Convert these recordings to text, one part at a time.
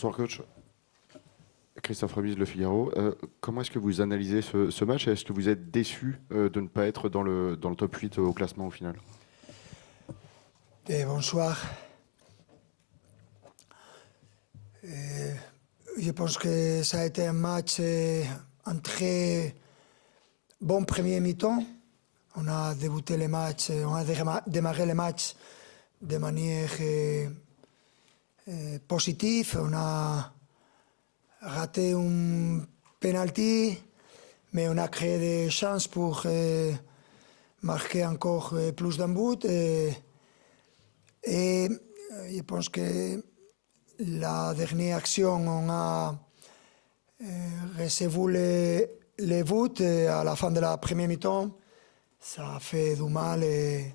Bonsoir coach. Christophe Remise, Le Figaro. Comment est-ce que vous analysez ce match et est-ce que vous êtes déçu de ne pas être dans le top 8 au classement au final? Bonsoir. Je pense que ça a été un match, un très bon premier mi-temps. On a débuté le match, on a démarré le match de manière positive. On a raté un penalty, mais on a créé des chances pour marquer encore plus d'un but. Et je pense que la dernière action, on a reçu les buts à la fin de la première mi-temps. Ça a fait du mal. Et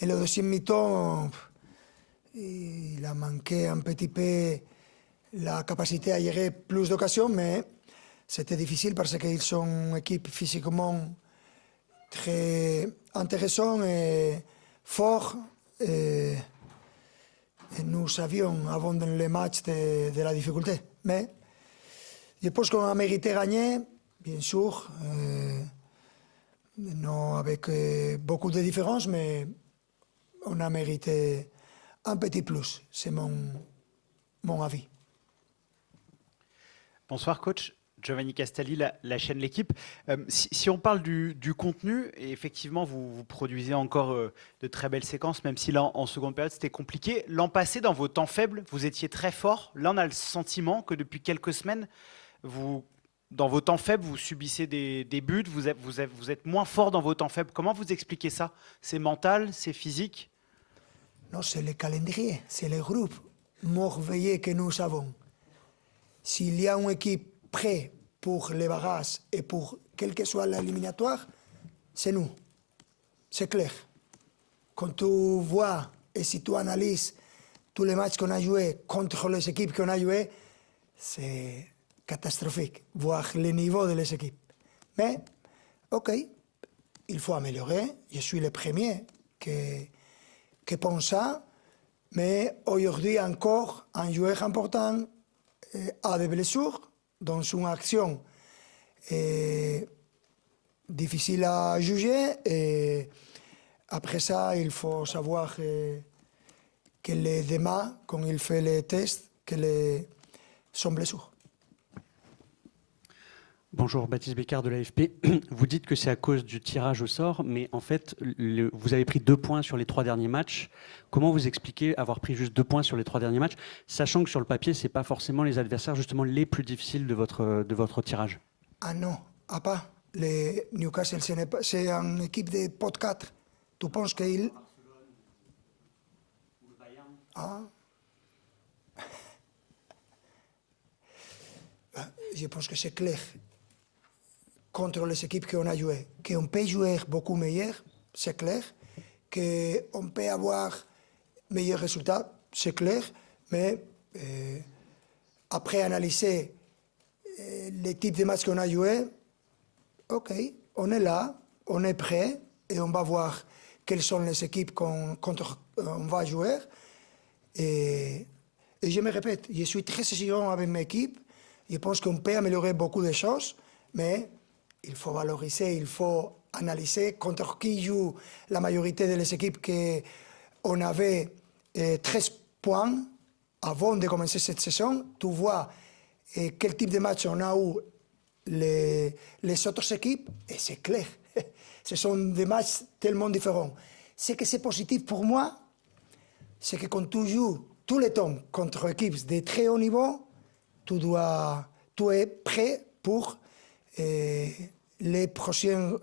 le deuxième mi-temps, il a manqué un petit peu la capacité à gérer plus d'occasions, mais c'était difficile parce qu'ils sont une équipe physiquement très intéressante et forte. Et nous savions avant le match de la difficulté. Mais je pense qu'on a mérité gagner, bien sûr, non avec beaucoup de différences, mais on a mérité un petit plus, c'est mon avis. Bonsoir coach, Giovanni Castelli, la chaîne L'Équipe. Si on parle du contenu, et effectivement vous produisez encore de très belles séquences, même si là en seconde période c'était compliqué. L'an passé, dans vos temps faibles, vous étiez très fort. Là on a le sentiment que depuis quelques semaines, dans vos temps faibles, vous subissez des buts, vous êtes moins fort dans vos temps faibles. Comment vous expliquez ça? C'est mental, c'est physique? Non, c'est le calendrier, c'est le groupe merveilleux que nous avons. S'il y a une équipe prête pour les barrages et pour quel que soit l'éliminatoire, c'est nous. C'est clair. Quand tu vois et si tu analyses tous les matchs qu'on a joués contre les équipes qu'on a jouées, c'est catastrophique, voir le niveau de les équipes. Mais, ok, il faut améliorer. Je suis le premier qui pense ça. Mais aujourd'hui encore, un joueur important a des blessures dans une action difficile à juger. Et après ça, il faut savoir que les demain, quand il fait les tests, que sont blessures. Bonjour, Baptiste Bécard de l'AFP. Vous dites que c'est à cause du tirage au sort, mais en fait, vous avez pris 2 points sur les 3 derniers matchs. Comment vous expliquez avoir pris juste 2 points sur les 3 derniers matchs, sachant que sur le papier, ce n'est pas forcément les adversaires justement les plus difficiles de votre tirage? Ah non, ah pas. Les Newcastle, c'est une équipe de pot 4. Tu penses qu'il... Ah. Je pense que c'est clair. Contre les équipes qu'on a jouées, qu'on peut jouer beaucoup meilleur, c'est clair, qu'on peut avoir meilleurs résultats, c'est clair, mais après analyser les types de matchs qu'on a joués, ok, on est là, on est prêt, et on va voir quelles sont les équipes contre on va jouer. Et je me répète, je suis très exigeant avec mes équipes, je pense qu'on peut améliorer beaucoup de choses, mais il faut valoriser, il faut analyser contre qui joue la majorité des équipes qu'on avait 13 points avant de commencer cette saison. Tu vois quel type de match on a eu les autres équipes, et c'est clair. Ce sont des matchs tellement différents. Ce que c'est positif pour moi, c'est que quand tu joues tous les temps contre équipes de très haut niveau, tu es prêt pour les prochains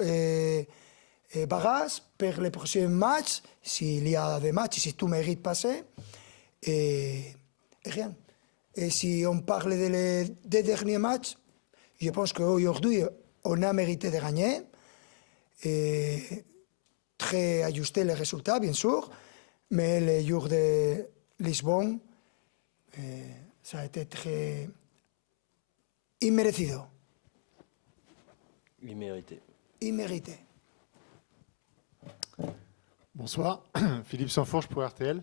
barrages, pour les prochains matchs, s'il y a des matchs, si tu mérites passer, et rien. Et si on parle des derniers matchs, je pense qu'aujourd'hui, on a mérité de gagner, et très ajusté les résultats, bien sûr, mais le jour de Lisbonne, ça a été très immérecido. Immérité. Immérité. Bonsoir, Philippe Sanfourche pour RTL.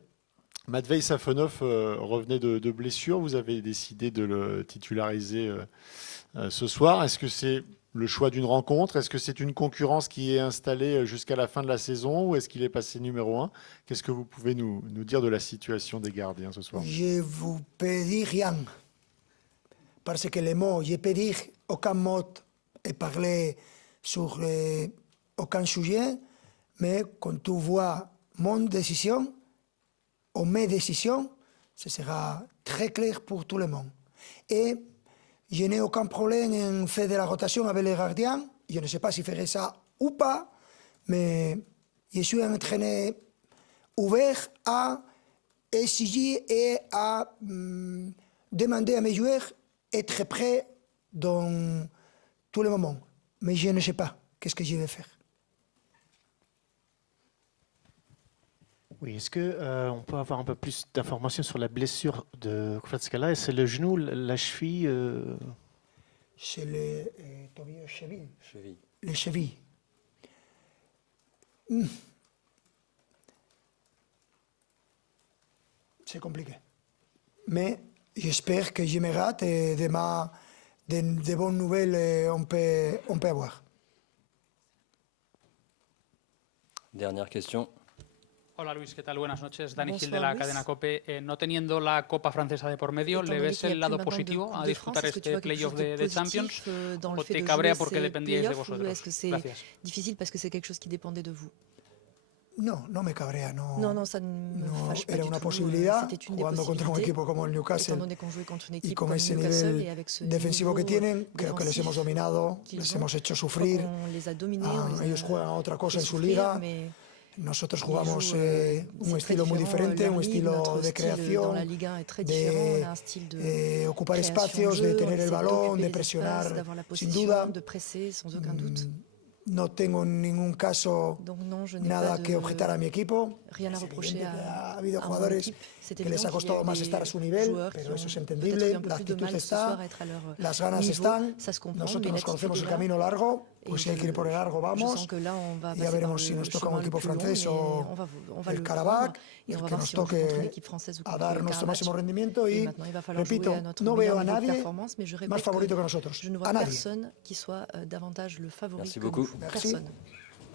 Matvei Safonov revenait de blessure. Vous avez décidé de le titulariser ce soir. Est-ce que c'est le choix d'une rencontre? Est-ce que c'est une concurrence qui est installée jusqu'à la fin de la saison ou est-ce qu'il est passé numéro 1? Qu'est-ce que vous pouvez nous dire de la situation des gardiens ce soir? Je vous peux dire rien. Parce que les mots, je peux dire aucun mot et parler sur aucun sujet, mais quand tu vois mon décision, ou mes décisions, ce sera très clair pour tout le monde. Et je n'ai aucun problème en faire de la rotation avec les gardiens. Je ne sais pas si ferai ça ou pas, mais je suis un entraîneur ouvert à exiger et à demander à mes joueurs d'être prêts dans tous les moments. Mais je ne sais pas qu'est-ce que je vais faire. Oui, est-ce qu'on peut avoir un peu plus d'informations sur la blessure de Kvaratskhelia? Et c'est le genou, la cheville C'est le cheville. Les chevilles. C'est compliqué. Mais j'espère que je me rate et demain, de bonnes nouvelles, on peut avoir. Dernière question. Hola Luis, ¿qué tal? Buenas noches. Dani Gil de Bonsoir, la Luis. cadena COPE. No teniendo la Copa Francesa de por medio, Étant ¿le donné ves qu'il y a el plus lado maintenant de positivo Coupe a de disputar France, est-ce que tu este vois quelque playoff chose de de Champions? positif dans le ¿O fait te de cabrea jouer porque ces dependíais de playoffs ou vosotros? est-ce que c'est Gracias. difficile parce que c'est quelque chose qui dépendait de vous? No, no me cabrea, no. Non, ça ne me No, fâche pas era du una tout. posibilidad C'était une des jugando contra un possibilités. equipo como el Étant Newcastle donné qu'on jouait contre une y équipe con comme ese Newcastle nivel et avec ce defensivo que niveau tienen, creo que les hemos défensif dominado, qu'ils les ont, hemos hecho je crois sufrir. qu'on les a dominés, on les Ellos a juegan a otra cosa fait en su souffrir, liga. mais Nosotros ils jugamos jouent, un c'est estilo très muy différent, diferente, leur un ligue, estilo notre de style dans creación, la Ligue 1 est très différent, on a un style de ocupar création espacios, de de jeu, tener on el essaie balón, d'occuper de les presionar, espaces, d'avoir la sin possession, duda. de presser sans aucun doute. No tengo en ningún caso Donc non, je n'ai nada pas que objetar a mi equipo. rien à Es reprocher evidente que ha à habido mon jugadores équipe. C'est que les évident ha qu'il y a costado eu más estar a des su nivel, joueurs qui pero eso es ont peut-être eu entendible, un peu la plus de actitud mal ce está, soir à être à leur las ganas niveau. están, Ça se comprend, nosotros mais nos conocemos el l'attitude est là. camino largo, Et pues si hay que ir por el largo, je vamos. sens que là, on va Ya passer par veremos si le nos toca un chemin le equipo plus long, francés mais o on va el le Karabakh, prendre et on el va que voir nos si on joue contre une toque équipe française ou a contre dar le nuestro máximo Karabakh. rendimiento Et y, maintenant, il va falloir repito, jouer à notre no meilleur veo a niveau de nadie performance, mais je más répète favorito que que nosotros. je ne A vois nadie. personne qui soit davantage le favori Merci que beaucoup. nous. Merci. Personne.